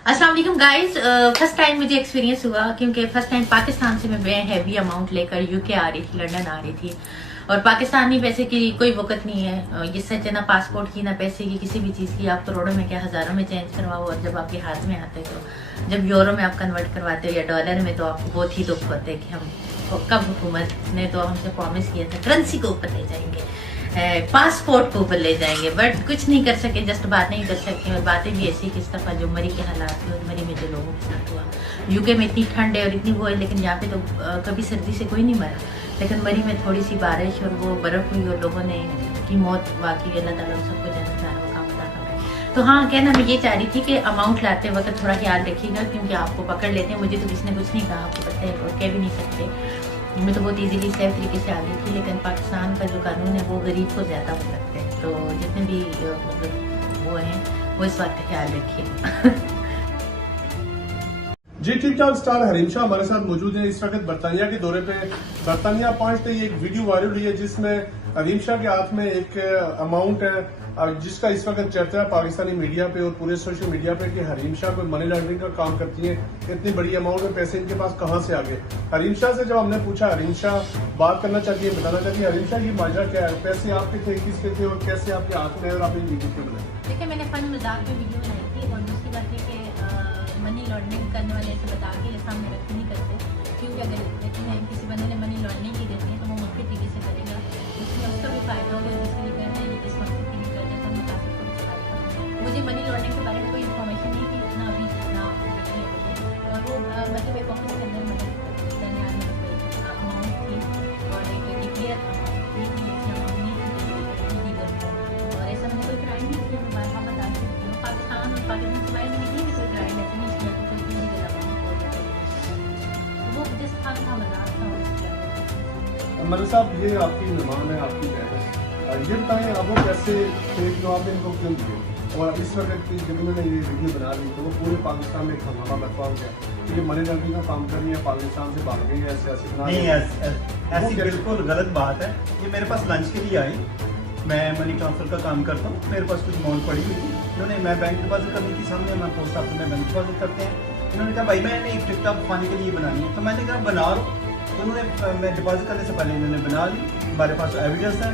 अस्सलाम वालेकुम guys. First time मुझे एक्सपीरियंस हुआ क्योंकि फर्स्ट टाइम पाकिस्तान से मैं हैवी अमाउंट लेकर यूके आ रही थी, लंदन आ रही थी। और पाकिस्तानी पैसे की कोई वक़्त नहीं है। ये सच है, ना पासपोर्ट की ना पैसे की किसी भी चीज़ की। आप करोड़ों में क्या हज़ारों में चेंज करवाओ और जब आपके हाथ में आते तो जब यूरो में आप कन्वर्ट करवाते हो या डॉलर में तो आपको बहुत ही दुख होता है कि हम कब हुकूमत ने तो हमसे प्रॉमिस किया था करेंसी को ऊपर ले जाएंगे, पासपोर्ट को ऊपर ले जाएंगे, बट कुछ नहीं कर सके, जस्ट बात नहीं कर सके। और बातें भी ऐसी किस दफ़ा जो मरी के हालात थे और मरी में जो लोगों के साथ हुआ। यूके में इतनी ठंड है और इतनी वो है, लेकिन यहाँ पे तो कभी सर्दी से कोई नहीं मरा, लेकिन मरी में थोड़ी सी बारिश और वो बर्फ़ हुई और लोगों ने की मौत वाकई अल्लाह ताला उन सबको जन्नत में मकाम अता फरमाए। तो हाँ, कहना मैं ये चाह रही थी कि अमाउंट लाते वक्त थोड़ा ख्याल रखिएगा क्योंकि आपको पकड़ लेते हैं। मुझे तो किसी ने कुछ नहीं कहा, आपको पता है, और कह भी नहीं सकते। मैं तो बहुत इजीली सेफ तरीके से आ गई थी, लेकिन पाकिस्तान का जो कानून है वो गरीब को ज़्यादा वो लगते हैं। तो जितने भी मतलब वो हैं वो इस बात का ख्याल रखिए। जी ठीक ठाक स्टार हरीम शाह हमारे साथ मौजूद है इस वक्त बरतानिया के दौरे पे। बरतानिया पहुंचते ही एक वीडियो वायरल हुई है जिसमें हरीम शाह के हाथ में एक अमाउंट है जिसका इस वक्त चर्चा है पाकिस्तानी मीडिया पे और पूरे सोशल मीडिया पे कि हरीम शाह कोई मनी लॉन्ड्रिंग का काम करती है। इतनी बड़ी अमाउंट में पैसे इनके पास कहां से आ गए। हरीम शाह से जब हमने पूछा, हरीम शाह बात करना चाहती है, बताना चाहती है। हरीम शाह की माजरा क्या है, पैसे आपके थे, किसके थे और कैसे आपके हाथ में और आप इन वीडियो क्यों बनाए? देखिए, मैंने फन मजाक में वीडियो बनाई थी और दूसरी बात है कि मनी लॉन्ड्रिंग करने वाले ऐसे बता के सामने रख नहीं करते, क्योंकि अगर लेकिन किसी बंदे ने मनी लॉन्ड्रिंग की देती है तो वो मुख्य तरीके से करेगा, उसमें उसका भी फायदा होगा, जिसके लिए करना है जिस मकसद के लिए करना है तो मुताबिक कुछ फायदा। मुझे मनी लॉन्ड्रिंग के बारे में कोई इन्फॉर्मेशन नहीं थी, ना अभी ना मुझे, और वो मतलब एक ऑफिस के अंदर दरमियान अमाउंट थी और एक डिक्लेयर अमाउंट थी कि ऐसी अमाउंट नहीं थी और ऐसा मैंने कोई क्राइम नहीं किया। मैं बार बता चुकी हूँ, पाकिस्तान और पाकिस्तान से बाहर नहीं भी कोई क्राइम ऐसे नहीं किया कि कोई लीगल अमाउंट हो जाए। वो जिस था मजाक था मलिक साहब, ये आपकी मेहमान है, आपकी बहन है, ये बताएं आप वो पैसे थे जो आपने इनको क्यों दिए और इस वक्त की जब उन्होंने ये वीडियो बना ली तो वो पूरे पाकिस्तान में एक हंगामा बरपा हो गया कि ये मनी लॉन्ड्रिंग का काम कर रही है, पाकिस्तान से भाग गई है, सियासी बना नहीं, ऐसी बिल्कुल गलत बात है। ये मेरे पास लंच के लिए आई, मैं मनी ट्रांसफर का काम करता हूँ, मेरे पास कुछ अमाउंट पड़ी हुई थी, इन्होंने मैं बैंक डिपॉजिट करनी थी सामने, मैं पोस्ट ऑफिस में बैंक डिपॉजिट करते हैं। इन्होंने कहा भाई मैंने एक टिकटॉक पाने के लिए बनानी है, तो मैंने कहा बना लो। तो उन्होंने मैं डिपॉजिट करने से पहले इन्होंने बना ली, हमारे पास एविडेंस है।